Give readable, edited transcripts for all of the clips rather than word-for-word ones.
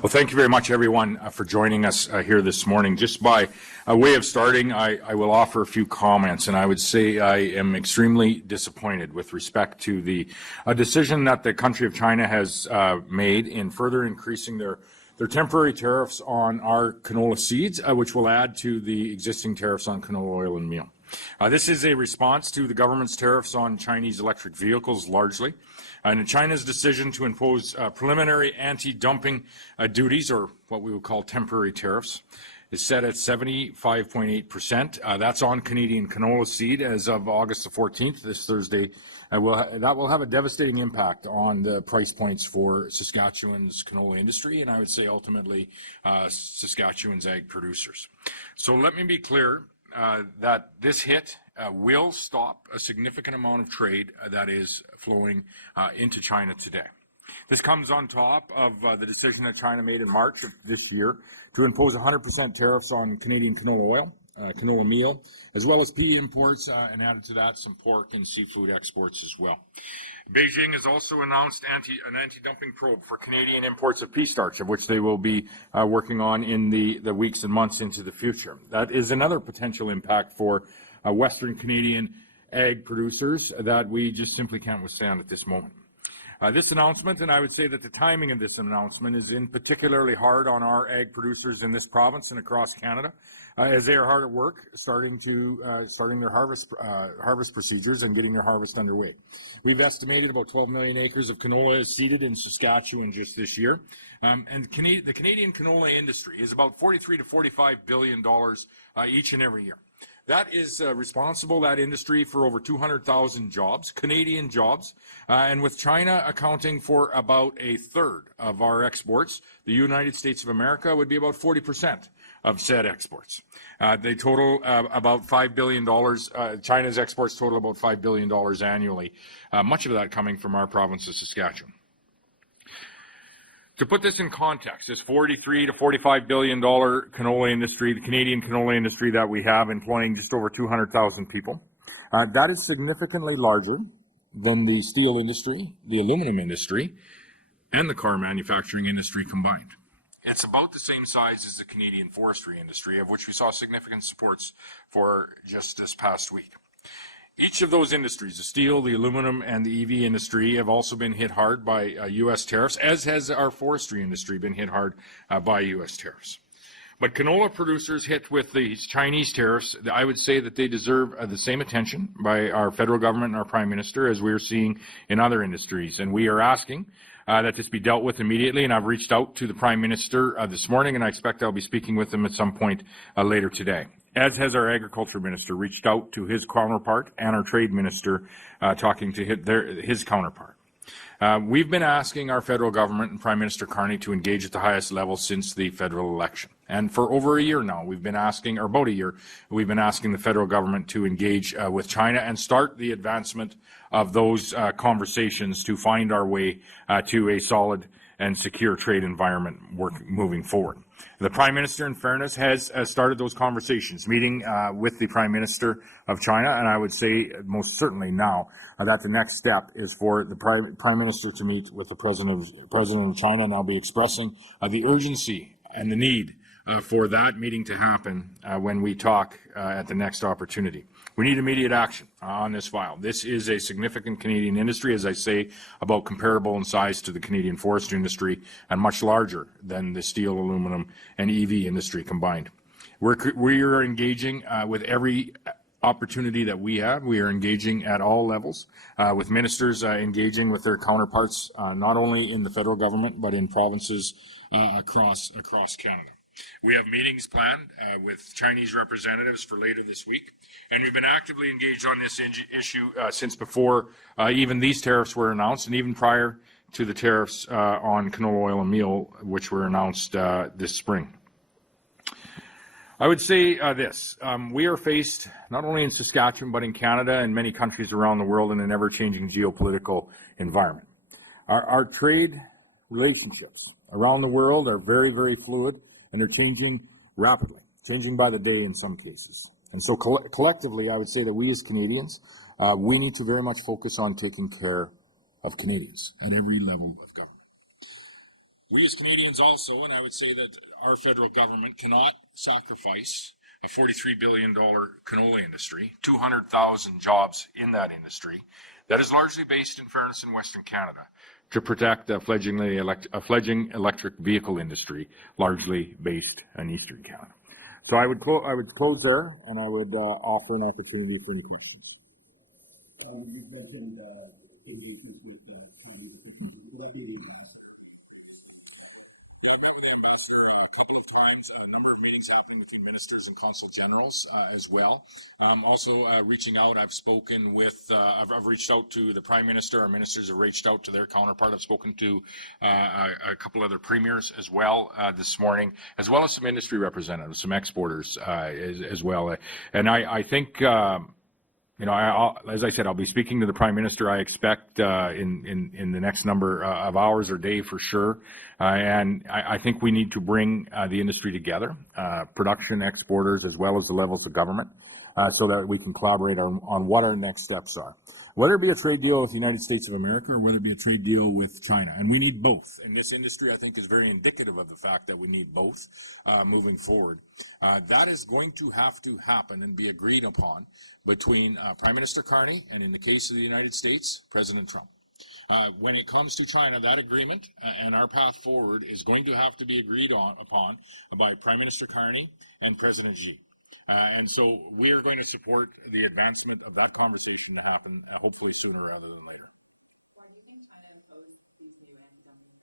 Well, thank you very much, everyone, for joining us here this morning. Just by way of starting, I will offer a few comments, and I would say I am extremely disappointed with respect to the decision that the country of China has made in further increasing their temporary tariffs on our canola seeds, which will add to the existing tariffs on canola oil and meal. This is a response to the government's tariffs on Chinese electric vehicles, largely. And China's decision to impose preliminary anti-dumping duties, or what we would call temporary tariffs, is set at 75.8%. That's on Canadian canola seed as of August the 14th, this Thursday. That will have a devastating impact on the price points for Saskatchewan's canola industry, and I would say ultimately Saskatchewan's ag producers. So let me be clear that this hit will stop a significant amount of trade that is flowing into China today. This comes on top of the decision that China made in March of this year to impose 100% tariffs on Canadian canola oil, canola meal, as well as pea imports, and added to that some pork and seafood exports as well. Beijing has also announced an anti-dumping probe for Canadian imports of pea starch, of which they will be working on in the weeks and months into the future. That is another potential impact for Western Canadian ag producers that we just simply can't withstand at this moment. This announcement, and I would say that the timing of this announcement is in particularly hard on our ag producers in this province and across Canada, as they are hard at work starting their harvest procedures and getting their harvest underway. We've estimated about 12 million acres of canola is seeded in Saskatchewan just this year, and the Canadian canola industry is about $43 to $45 billion each and every year. That is responsible, that industry, for over 200,000 jobs, Canadian jobs, and with China accounting for about a third of our exports, the United States of America would be about 40% of said exports. They total about $5 billion. China's exports total about $5 billion annually, much of that coming from our province of Saskatchewan. To put this in context, this $43 to $45 billion canola industry, the Canadian canola industry that we have, employing just over 200,000 people, that is significantly larger than the steel industry, the aluminum industry, and the car manufacturing industry combined. It's about the same size as the Canadian forestry industry, of which we saw significant supports for just this past week. Each of those industries, the steel, the aluminum, and the EV industry, have also been hit hard by U.S. tariffs, as has our forestry industry been hit hard by U.S. tariffs. But canola producers hit with these Chinese tariffs, I would say that they deserve the same attention by our federal government and our Prime Minister as we're seeing in other industries. And we are asking that this be dealt with immediately, and I've reached out to the Prime Minister this morning, and I expect I'll be speaking with him at some point later today. As has our Agriculture Minister reached out to his counterpart, and our Trade Minister talking to his counterpart. We've been asking our federal government and Prime Minister Carney to engage at the highest level since the federal election. And for over a year now, we've been asking the federal government to engage with China and start the advancement of those conversations to find our way to a solid and secure trade environment moving forward. The Prime Minister, in fairness, has started those conversations, meeting with the Prime Minister of China, and I would say most certainly now that the next step is for the Prime Minister to meet with the President of China, and I'll be expressing the urgency and the need for that meeting to happen when we talk at the next opportunity. We need immediate action on this file. This is a significant Canadian industry, as I say, about comparable in size to the Canadian forestry industry and much larger than the steel, aluminum, and EV industry combined. We are engaging with every opportunity that we have. We are engaging at all levels, with ministers engaging with their counterparts, not only in the federal government, but in provinces across Canada. We have meetings planned with Chinese representatives for later this week, and we've been actively engaged on this issue since before even these tariffs were announced, and even prior to the tariffs on canola oil and meal, which were announced this spring. I would say this. We are faced, not only in Saskatchewan, but in Canada and many countries around the world, in an ever-changing geopolitical environment. Our trade relationships around the world are very, very fluid, and they're changing rapidly, changing by the day in some cases. And so collectively, I would say that we as Canadians, we need to very much focus on taking care of Canadians at every level of government. We as Canadians also, and I would say that our federal government cannot sacrifice a $43 billion canola industry, 200,000 jobs in that industry, that is largely based, in fairness, in Western Canada, to protect a fledgling electric vehicle industry, largely based in Eastern Canada. So I would close there, and I would offer an opportunity for any questions. You've mentioned engagements with what do you mean? I've met with the ambassador a couple of times, a number of meetings happening between ministers and consul generals as well. Also reaching out, I've spoken with, I've reached out to the Prime Minister. Our ministers have reached out to their counterpart. I've spoken to a couple other premiers as well this morning, as well as some industry representatives, some exporters as well. And I think as I said, I'll be speaking to the Prime Minister, I expect, in the next number of hours or day for sure. And I think we need to bring the industry together, production, exporters, as well as the levels of government, so that we can collaborate on what our next steps are. Whether it be a trade deal with the United States of America or whether it be a trade deal with China. And we need both. And this industry, I think, is very indicative of the fact that we need both moving forward. That is going to have to happen and be agreed upon between Prime Minister Carney and, in the case of the United States, President Trump. When it comes to China, that agreement and our path forward is going to have to be agreed upon by Prime Minister Carney and President Xi. And so we are going to support the advancement of that conversation to happen, hopefully sooner rather than later. Why do you think China imposed these new anti-dumping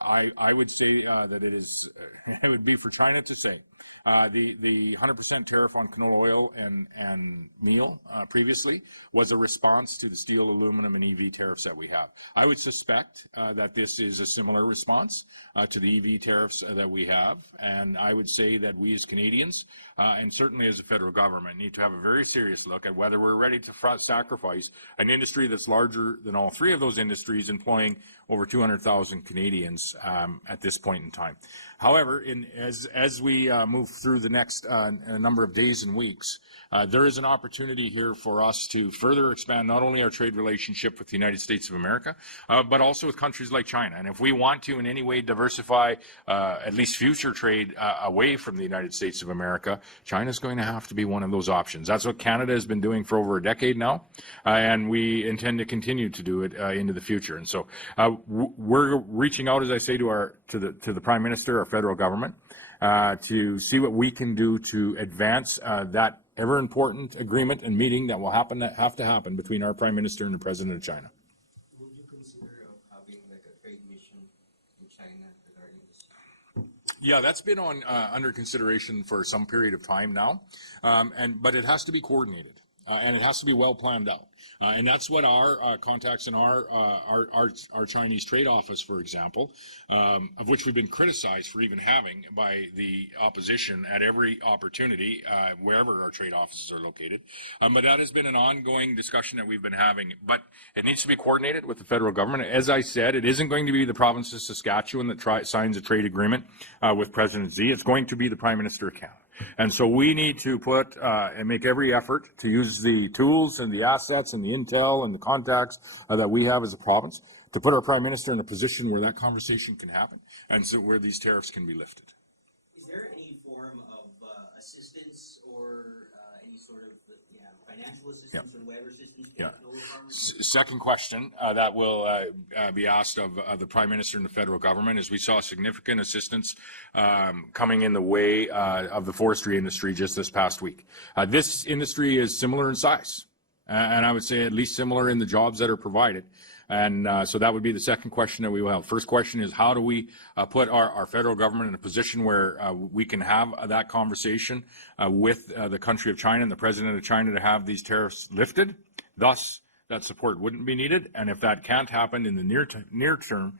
tariffs? I would say that it would be for China to say. The 100% tariff on canola oil and meal previously was a response to the steel, aluminum, and EV tariffs that we have. I would suspect that this is a similar response to the EV tariffs that we have, and I would say that we as Canadians, and certainly as a federal government, need to have a very serious look at whether we're ready to sacrifice an industry that's larger than all three of those industries, employing over 200,000 Canadians at this point in time. However, as we move through the next number of days and weeks, there is an opportunity here for us to further expand not only our trade relationship with the United States of America, but also with countries like China. And if we want to in any way diversify at least future trade away from the United States of America, China's going to have to be one of those options. That's what Canada has been doing for over a decade now, and we intend to continue to do it into the future. And so we're reaching out, as I say, to the Prime Minister, our federal government, to see what we can do to advance that ever important agreement and meeting that will have to happen between our Prime Minister and the President of China. Would you consider having like a trade mission in China regarding this? Yeah, that's been under consideration for some period of time now, but it has to be coordinated. And it has to be well planned out. And that's what our contacts in our Chinese trade office, for example, of which we've been criticized for even having by the opposition at every opportunity, wherever our trade offices are located. But that has been an ongoing discussion that we've been having. But it needs to be coordinated with the federal government. As I said, it isn't going to be the province of Saskatchewan that signs a trade agreement with President Xi. It's going to be the Prime Minister of Canada. And so we need to put and make every effort to use the tools and the assets and the intel and the contacts that we have as a province to put our Prime Minister in a position where that conversation can happen and so where these tariffs can be lifted. Is there any form of assistance or any sort of financial assistance or whatever assistance? Yeah. Second question that will be asked of the Prime Minister and the federal government is we saw significant assistance coming in the way of the forestry industry just this past week. This industry is similar in size, and I would say at least similar in the jobs that are provided. And so that would be the second question that we will have. First question is how do we put our federal government in a position where we can have that conversation with the country of China and the President of China to have these tariffs lifted. Thus, that support wouldn't be needed. And if that can't happen in the near term,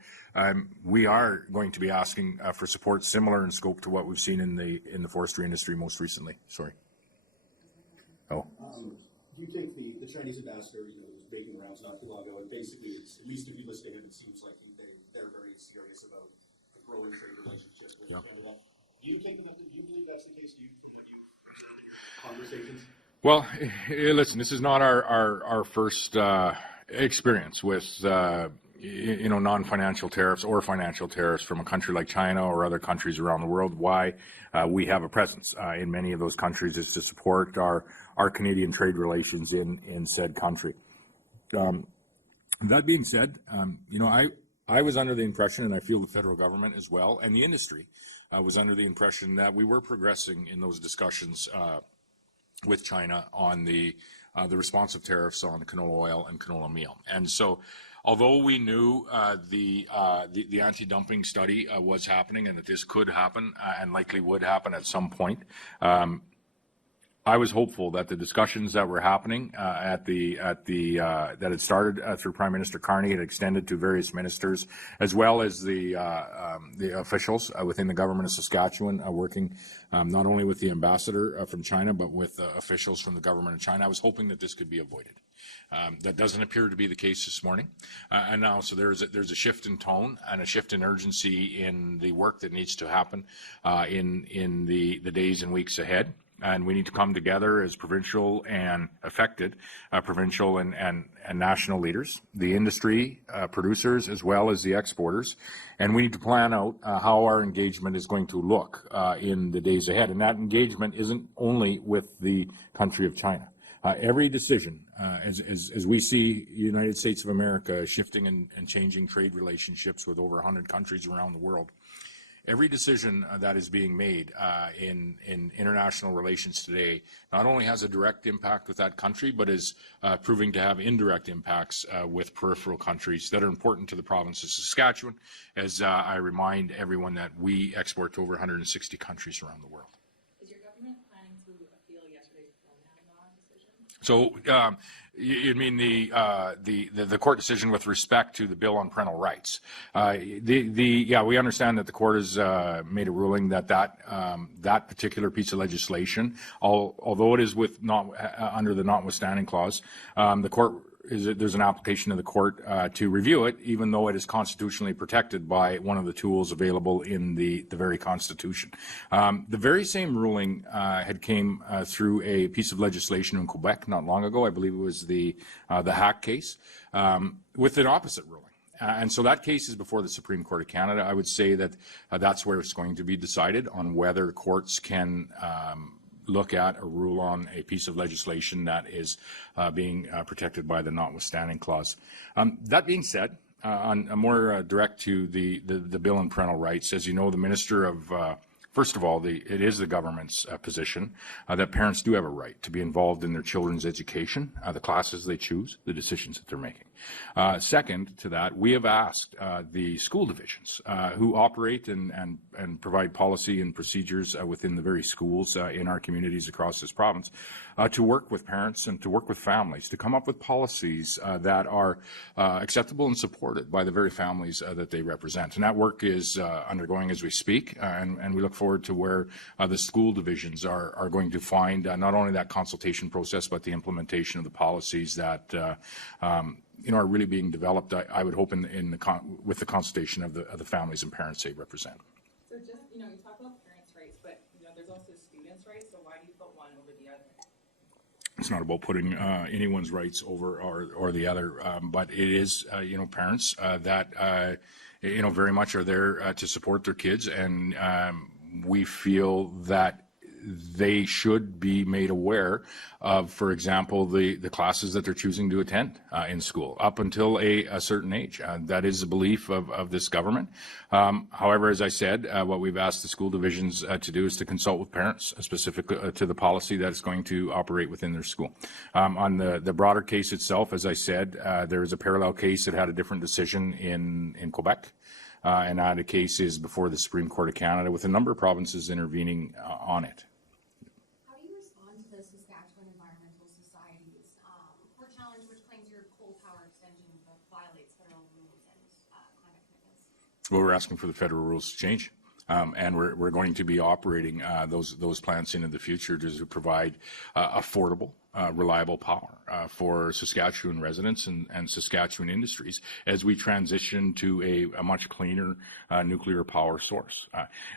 we are going to be asking for support similar in scope to what we've seen in the forestry industry most recently. Sorry. Oh. Do you think the Chinese ambassador, was making rounds not too long ago, and basically, at least if you listen to him, it seems like they're very serious about the growing trade relationship with Canada. Do you believe that's the case? From what you observed in your conversations? Well, listen, this is not our first experience with non-financial tariffs or financial tariffs from a country like China or other countries around the world. Why we have a presence in many of those countries is to support our Canadian trade relations in said country. That being said, I was under the impression, and I feel the federal government as well, and the industry was under the impression that we were progressing in those discussions with China on the responsive tariffs on canola oil and canola meal. And so, although we knew the anti-dumping study was happening and that this could happen and likely would happen at some point, I was hopeful that the discussions that were happening that had started through Prime Minister Carney had extended to various ministers, as well as the officials within the government of Saskatchewan, working not only with the ambassador from China, but with officials from the government of China. I was hoping that this could be avoided. That doesn't appear to be the case this morning, and now so there's a shift in tone and a shift in urgency in the work that needs to happen in the days and weeks ahead. And we need to come together as provincial and affected provincial and national leaders, the industry, producers, as well as the exporters. And we need to plan out how our engagement is going to look in the days ahead. And that engagement isn't only with the country of China. Every decision, as we see the United States of America shifting and changing trade relationships with over 100 countries around the world, every decision that is being made in international relations today not only has a direct impact with that country, but is proving to have indirect impacts with peripheral countries that are important to the province of Saskatchewan, as I remind everyone that we export to over 160 countries around the world. Is your government planning to appeal yesterday's pronoun decision? So you mean the court decision with respect to the bill on parental rights? We understand that the court has made a ruling that that particular piece of legislation, although it is under the notwithstanding clause, the court. There's an application to the court to review it, even though it is constitutionally protected by one of the tools available in the very Constitution. The very same ruling had came through a piece of legislation in Quebec not long ago. I believe it was the Hack case, with an opposite ruling. And so that case is before the Supreme Court of Canada. I would say that that's where it's going to be decided on whether courts can look at or rule on a piece of legislation that is being protected by the notwithstanding clause. That being said, on a more direct to the bill on parental rights, as you know, the Minister of first of all, it is the government's position that parents do have a right to be involved in their children's education, the classes they choose, the decisions that they're making. Second to that, we have asked the school divisions who operate and provide policy and procedures within the very schools in our communities across this province to work with parents and to work with families to come up with policies that are acceptable and supported by the very families that they represent. And that work is undergoing as we speak, and we look forward to where the school divisions are going to find not only that consultation process, but the implementation of the policies that are really being developed, I would hope, with the consultation of the families and parents they represent. So just, you talk about parents' rights, but, there's also students' rights, so why do you put one over the other? It's not about putting anyone's rights over or the other, but it is, parents that, very much are there to support their kids, and we feel that they should be made aware of, for example, the classes that they're choosing to attend in school up until a certain age. That is the belief of this government. However, as I said, what we've asked the school divisions to do is to consult with parents specific to the policy that is going to operate within their school. On the broader case itself, as I said, there is a parallel case that had a different decision in Quebec. And that case is before the Supreme Court of Canada, with a number of provinces intervening on it. How do you respond to the Saskatchewan Environmental Society's court challenge, which claims your coal power extension violates federal rules and climate commitments? Well, we're asking for the federal rules to change. And we're going to be operating those plants into the future to provide affordable, reliable power for Saskatchewan residents and Saskatchewan industries as we transition to a much cleaner nuclear power source.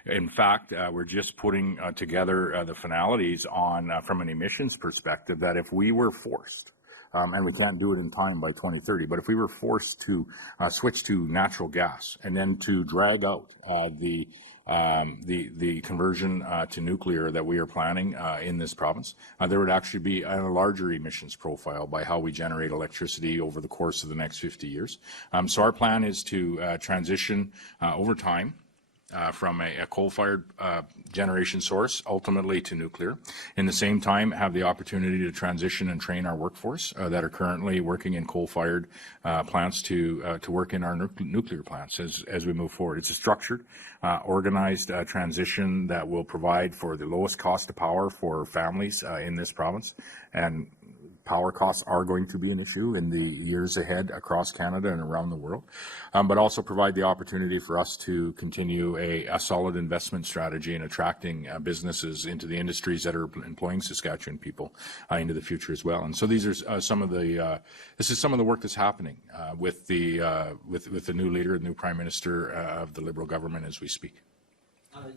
In fact, we're just putting together the finalities on, from an emissions perspective, that if we were forced and we can't do it in time by 2030. But if we were forced to switch to natural gas and then to drag out the conversion to nuclear that we are planning in this province, there would actually be a larger emissions profile by how we generate electricity over the course of the next 50 years. So our plan is to transition over time from a coal-fired generation source, ultimately to nuclear. In the same time, have the opportunity to transition and train our workforce that are currently working in coal-fired plants to work in our nuclear plants as we move forward. It's a structured, organized transition that will provide for the lowest cost of power for families in this province. And power costs are going to be an issue in the years ahead across Canada and around the world, but also provide the opportunity for us to continue a solid investment strategy in attracting businesses into the industries that are employing Saskatchewan people into the future as well. And so these are some of the this is some of the work that's happening with the new leader, the new Prime Minister of the Liberal government as we speak.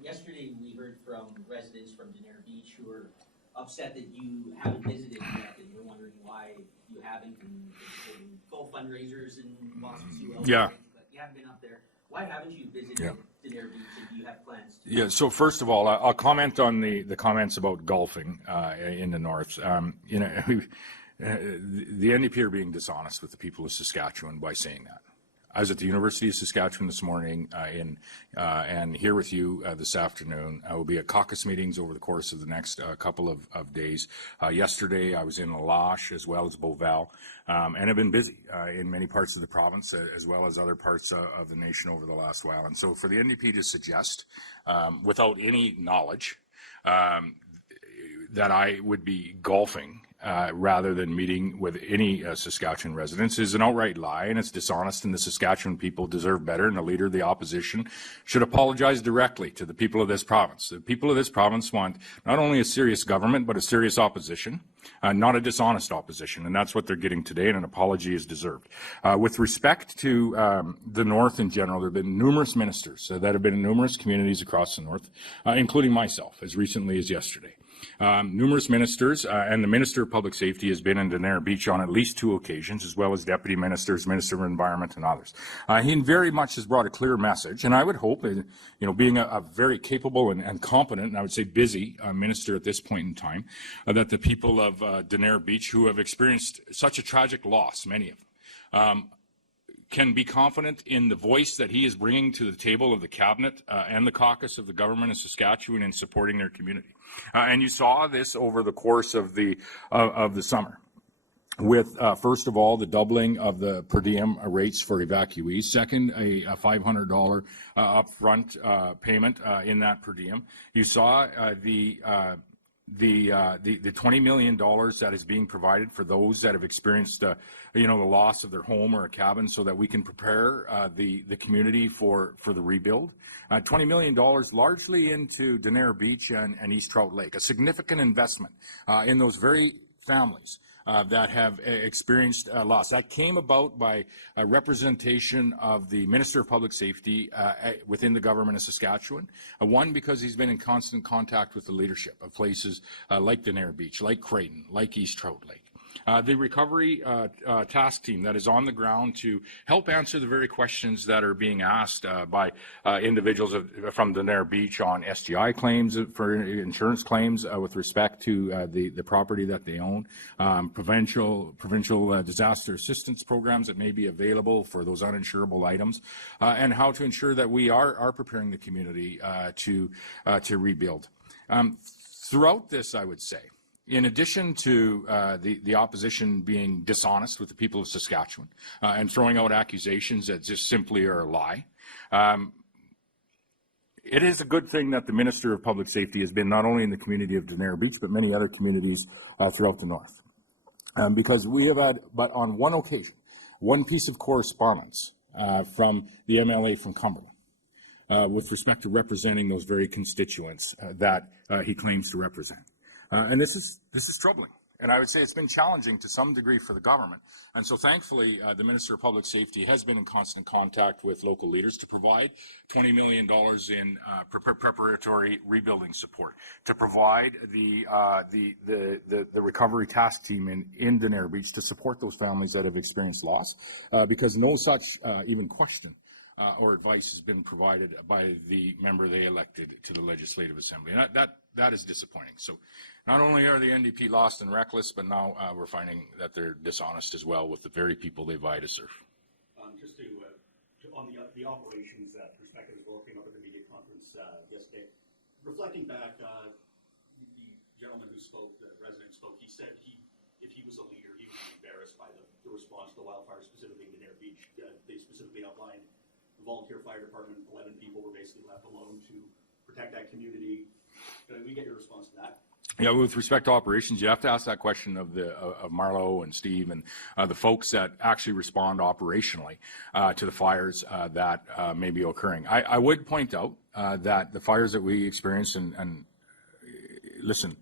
Yesterday, we heard from residents from Denair Beach who are upset that you haven't visited yet, and you're wondering why you haven't, and golf fundraisers and Boston Sioux. Yeah. But you haven't been up there. Why haven't you visited Denair Beach, and do you have plans to? Yeah, so first of all, I'll comment on the comments about golfing in the north. You know, the NDP are being dishonest with the people of Saskatchewan by saying that. I was at the University of Saskatchewan this morning and here with you this afternoon. I will be at caucus meetings over the course of the next couple of days. Yesterday, I was in La Loche as well as Beauval, and have been busy in many parts of the province as well as other parts of the nation over the last while. And so for the NDP to suggest, without any knowledge, that I would be golfing rather than meeting with any Saskatchewan residents is an outright lie, and it's dishonest, and the Saskatchewan people deserve better, and the leader of the opposition should apologize directly to the people of this province. The people of this province want not only a serious government, but a serious opposition, not a dishonest opposition, and that's what they're getting today, and an apology is deserved. With respect to the North in general, there have been numerous ministers that have been in numerous communities across the North, including myself, as recently as yesterday. Numerous ministers, and the Minister of Public Safety has been in Denair Beach on at least 2 occasions, as well as deputy ministers, Minister of Environment, and others. He very much has brought a clear message, and I would hope, you know, being a very capable and competent, and I would say busy minister at this point in time, that the people of Denair Beach, who have experienced such a tragic loss, many of them, can be confident in the voice that he is bringing to the table of the cabinet and the caucus of the government of Saskatchewan in supporting their community. And you saw this over the course of the summer with, first of all, the doubling of the per diem rates for evacuees. Second, a $500 upfront payment in that per diem. You saw the $20 million that is being provided for those that have experienced, you know, the loss of their home or a cabin, so that we can prepare the community for the rebuild. $20 million largely into Denair Beach and East Trout Lake, a significant investment in those very families that have experienced loss. That came about by a representation of the Minister of Public Safety within the government of Saskatchewan. One, because he's been in constant contact with the leadership of places like Denair Beach, like Creighton, like East Trout Lake. The recovery task team that is on the ground to help answer the very questions that are being asked by individuals from Denair Beach on SGI claims, for insurance claims with respect to the property that they own, provincial disaster assistance programs that may be available for those uninsurable items, and how to ensure that we are preparing the community to rebuild. Throughout this, I would say, in addition to the opposition being dishonest with the people of Saskatchewan and throwing out accusations that just simply are a lie, it is a good thing that the Minister of Public Safety has been not only in the community of Denair Beach, but many other communities throughout the North. Because we have had, but on one occasion, one piece of correspondence from the MLA from Cumberland with respect to representing those very constituents that he claims to represent. And this is troubling. And I would say it's been challenging to some degree for the government. And so thankfully, the Minister of Public Safety has been in constant contact with local leaders to provide $20 million in preparatory rebuilding support, to provide the recovery task team in Denair Beach to support those families that have experienced loss, because no such even question or advice has been provided by the member they elected to the Legislative Assembly. And that is disappointing. So not only are the NDP lost and reckless, but now we're finding that they're dishonest as well with the very people they vie to serve. Just on the operations perspective as well, came up at the media conference yesterday. Reflecting back, the gentleman who spoke, the resident spoke, he said if he was a leader, he would be embarrassed by the response to the wildfire, specifically in Denair Beach. They specifically outlined the volunteer fire department, 11 people were basically left alone to protect that community. Can we get your response to that? Yeah, with respect to operations, you have to ask that question of Marlo and Steve and the folks that actually respond operationally to the fires that may be occurring. I would point out that the fires that we experienced, and listen,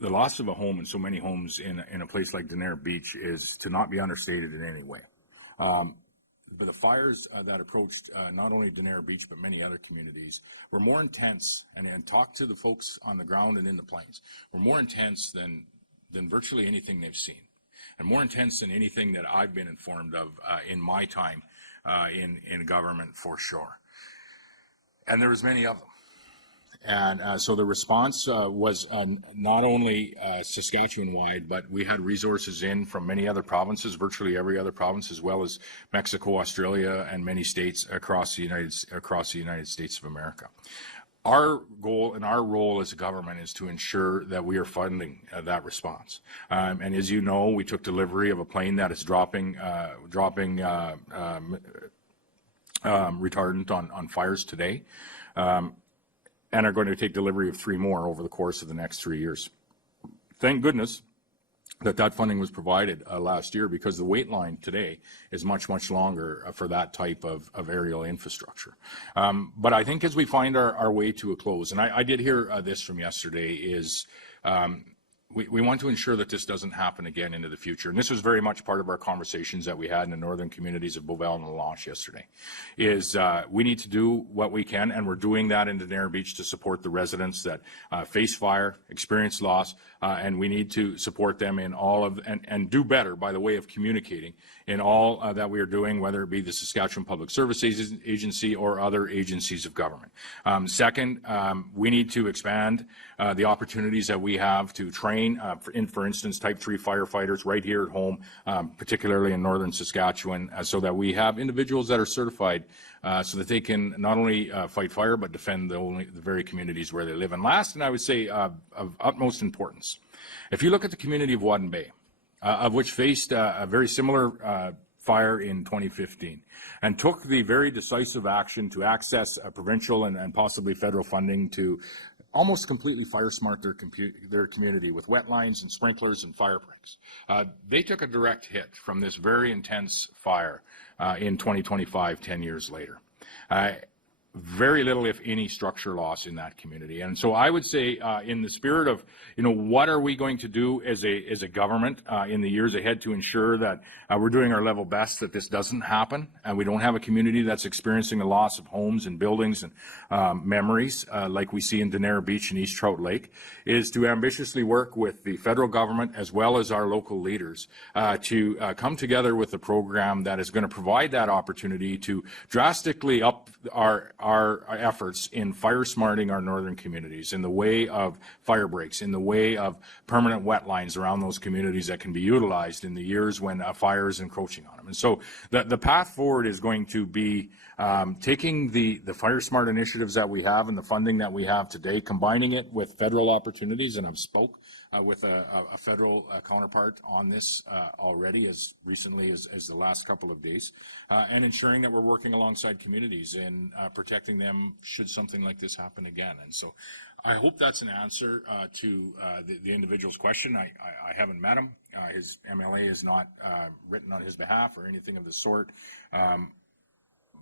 the loss of a home and so many homes in a place like Denair Beach is to not be understated in any way. But the fires that approached not only Denair Beach but many other communities were more intense, and talk to the folks on the ground and in the plains, were more intense than virtually anything they've seen, and more intense than anything that I've been informed of in my time in government, for sure. And there was many of them. And so the response was not only Saskatchewan-wide, but we had resources in from many other provinces, virtually every other province, as well as Mexico, Australia, and many states across the United States of America. Our goal and our role as a government is to ensure that we are funding that response. And as you know, we took delivery of a plane that is dropping retardant on fires today. And are going to take delivery of 3 more over the course of the next 3 years. Thank goodness that funding was provided last year, because the wait line today is much, much longer for that type of aerial infrastructure. But I think as we find our way to a close, and I did hear this from yesterday, is we want to ensure that this doesn't happen again into the future. And this was very much part of our conversations that we had in the northern communities of Beauval and La Lanche yesterday, is we need to do what we can, and we're doing that in Denair Beach to support the residents that face fire, experience loss, and we need to support them in all of, and do better by the way of communicating in all that we are doing, whether it be the Saskatchewan Public Service Agency or other agencies of government. Second, we need to expand the opportunities that we have to train, for instance, Type 3 firefighters right here at home, particularly in northern Saskatchewan, so that we have individuals that are certified so that they can not only fight fire but defend the very communities where they live. And last, and I would say of utmost importance, if you look at the community of Wadden Bay, of which faced a very similar fire in 2015, and took the very decisive action to access provincial and possibly federal funding to almost completely fire smart their community with wet lines and sprinklers and fire breaks. They took a direct hit from this very intense fire in 2025, 10 years later. Very little, if any, structure loss in that community. And so I would say, in the spirit of, what are we going to do as a government in the years ahead to ensure that we're doing our level best that this doesn't happen, and we don't have a community that's experiencing the loss of homes and buildings and memories like we see in Denair Beach and East Trout Lake, is to ambitiously work with the federal government as well as our local leaders to come together with a program that is going to provide that opportunity to drastically up our efforts in fire smarting our northern communities, in the way of fire breaks, in the way of permanent wet lines around those communities that can be utilized in the years when a fire is encroaching on them. And so the path forward is going to be taking the fire smart initiatives that we have and the funding that we have today, combining it with federal opportunities, and I've spoke with a federal counterpart on this already as recently as the last couple of days, and ensuring that we're working alongside communities in protecting them should something like this happen again. And so I hope that's an answer to the individual's question. I haven't met him. His MLA is not written on his behalf or anything of the sort.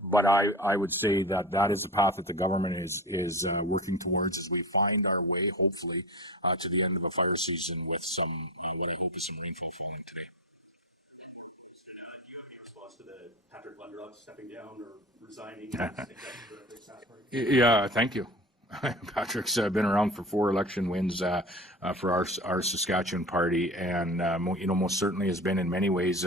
But I would say that that is the path that the government is working towards as we find our way, hopefully, to the end of a fire season with some, what I hope is some rainfall falling today. Response to the Patrick Lunderlock stepping down or resigning as executive director of Sask Party? Yeah, thank you. Patrick's been around for 4 election wins for our Saskatchewan party, and most certainly has been in many ways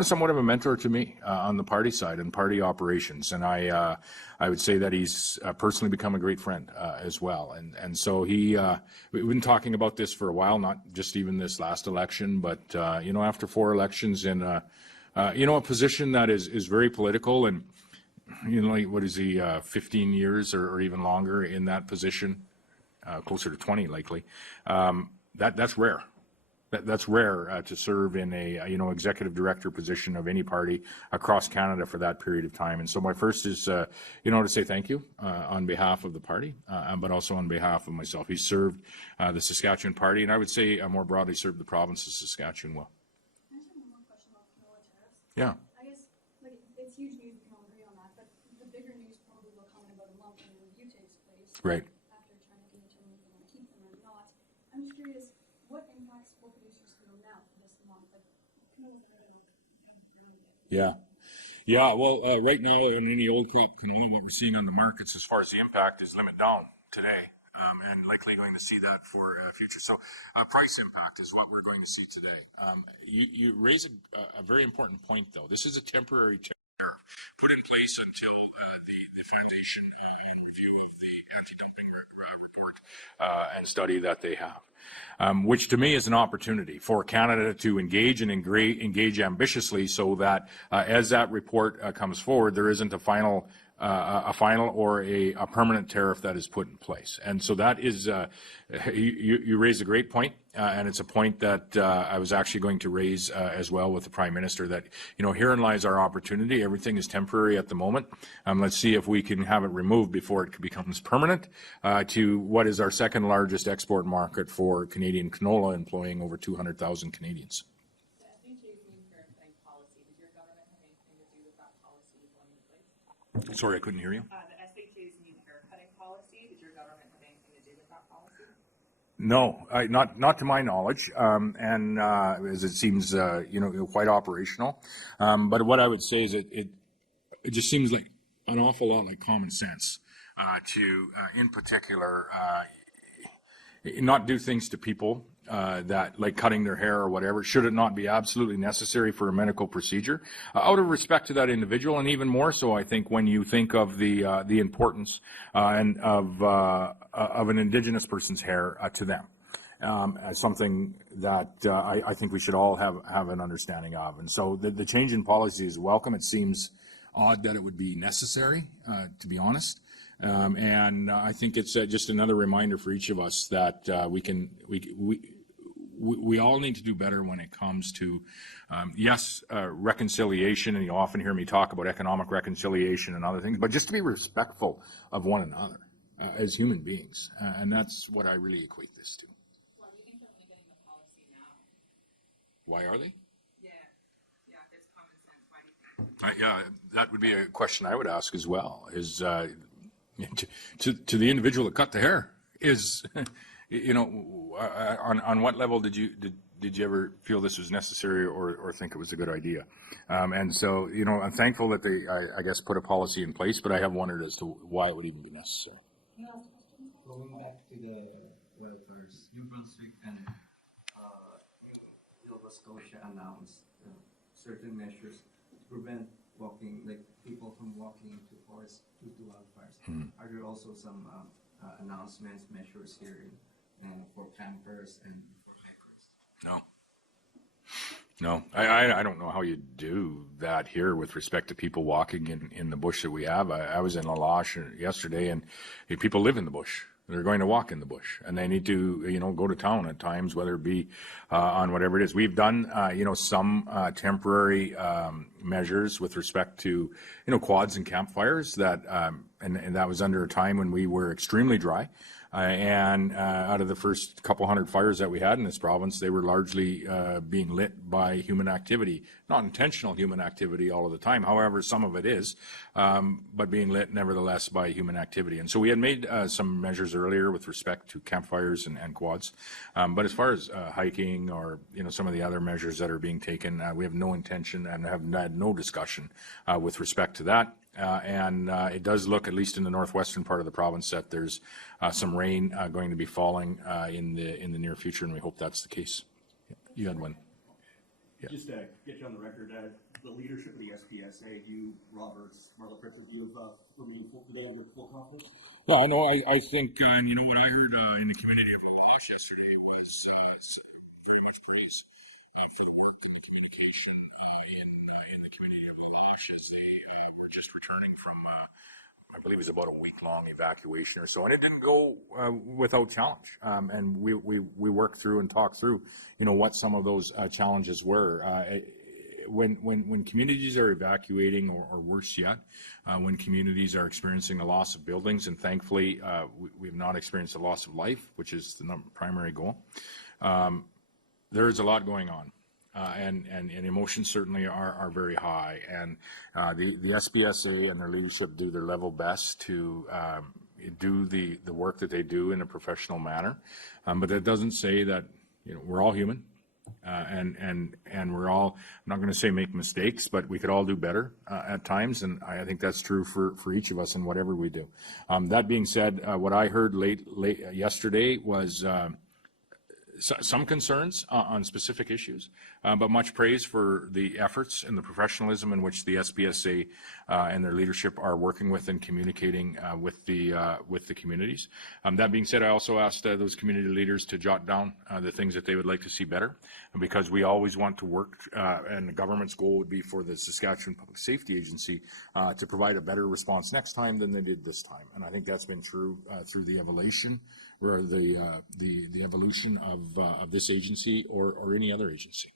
somewhat of a mentor to me on the party side and party operations. And I would say that he's personally become a great friend as well. And so we've been talking about this for a while, not just even this last election, but after 4 elections in a position that is very political, and what is he, 15 years or even longer in that position, closer to 20 likely. That's rare. That's rare to serve in a executive director position of any party across Canada for that period of time. And so my first is to say thank you on behalf of the party, but also on behalf of myself. He served the Saskatchewan party, and I would say more broadly served the province of Saskatchewan well. Can I ask you one more question about Canola Tariffs? Yeah. I guess, it's huge news, we can all agree on that, but the bigger news probably will come in about a month when the review takes place. Right. After trying to determine if they want to keep them or not. I'm just curious, what impacts will producers feel now for this month? Canola's not going to have ground yet. Yeah. Well, right now in any old crop canola, what we're seeing on the markets as far as the impact is limit down today. And likely going to see that for future. So price impact is what we're going to see today. You raise a very important point, though. This is a temporary tariff put in place until the foundation in review of the anti-dumping report and study that they have, which to me is an opportunity for Canada to engage and engage ambitiously so that as that report comes forward, there isn't a final or a permanent tariff that is put in place. And so that is, you raise a great point, and it's a point that I was actually going to raise as well with the Prime Minister, that, herein lies our opportunity. Everything is temporary at the moment. Let's see if we can have it removed before it becomes permanent to what is our second largest export market for Canadian canola, employing over 200,000 Canadians. Sorry, I couldn't hear you. The SHA's new haircutting policy, did your government have anything to do with that policy? No, not to my knowledge, and as it seems, quite operational. But what I would say is it just seems like an awful lot like common sense to, in particular, not do things to people that, like cutting their hair or whatever, should it not be absolutely necessary for a medical procedure, out of respect to that individual, and even more so, I think, when you think of the importance and of an Indigenous person's hair to them. As something that I think we should all have an understanding of. And so the change in policy is welcome. It seems odd that it would be necessary, to be honest. And I think it's just another reminder for each of us that we all need to do better when it comes to, reconciliation, and you often hear me talk about economic reconciliation and other things, but just to be respectful of one another as human beings. And that's what I really equate this to. Well, are we definitely getting the policy now? Why are they? Yeah, if there's common sense, why do you think? That would be a question I would ask as well, is to the individual that cut the hair, is, on what level did you ever feel this was necessary or think it was a good idea? And so, I'm thankful that they, I guess, put a policy in place, but I have wondered as to why it would even be necessary. Going back to the welfares, New Brunswick and Nova Scotia announced certain measures to prevent people from walking into forests due to wildfires. Are there also some announcements, measures here for campers and for hikers? No, I don't know how you do that here with respect to people walking in the bush that we have. I was in La Loche yesterday, and people live in the bush. They're going to walk in the bush, and they need to, go to town at times, whether it be on whatever it is. We've done, some temporary measures with respect to, quads and campfires that, and that was under a time when we were extremely dry. And out of the first couple hundred fires that we had in this province, they were largely being lit by human activity, not intentional human activity all of the time. However, some of it is, but being lit nevertheless by human activity. And so we had made some measures earlier with respect to campfires and quads. But as far as hiking or some of the other measures that are being taken, we have no intention and have had no discussion with respect to that. And it does look, at least in the northwestern part of the province, that there's some rain going to be falling in the near future, and we hope that's the case. You had one. Yeah. Just to get you on the record, the leadership of the SPSA, you, Roberts, Marla Pritchard, you have remained full confidence? Well, no, I think, and what I heard in the community of Wash yesterday was very much praise for the work and the communication in the community of Wash as they were just returning from, I believe it was about a week-long evacuation or so, and it didn't go without challenge. And we worked through and talked through, what some of those challenges were. When communities are evacuating, or worse yet, when communities are experiencing the loss of buildings, and thankfully we have not experienced the loss of life, which is the primary goal, there is a lot going on. And emotions certainly are very high, and the SPSA and their leadership do their level best to do the work that they do in a professional manner, but that doesn't say that we're all human, and we're all, I'm not going to say make mistakes, but we could all do better at times, and I think that's true for each of us in whatever we do. That being said, what I heard late yesterday was some concerns on specific issues, but much praise for the efforts and the professionalism in which the SPSA and their leadership are working with and communicating with the communities. That being said, I also asked those community leaders to jot down the things that they would like to see better, because we always want to work, and the government's goal would be for the Saskatchewan Public Safety Agency to provide a better response next time than they did this time. And I think that's been true through the evolution or the evolution of this agency or any other agency.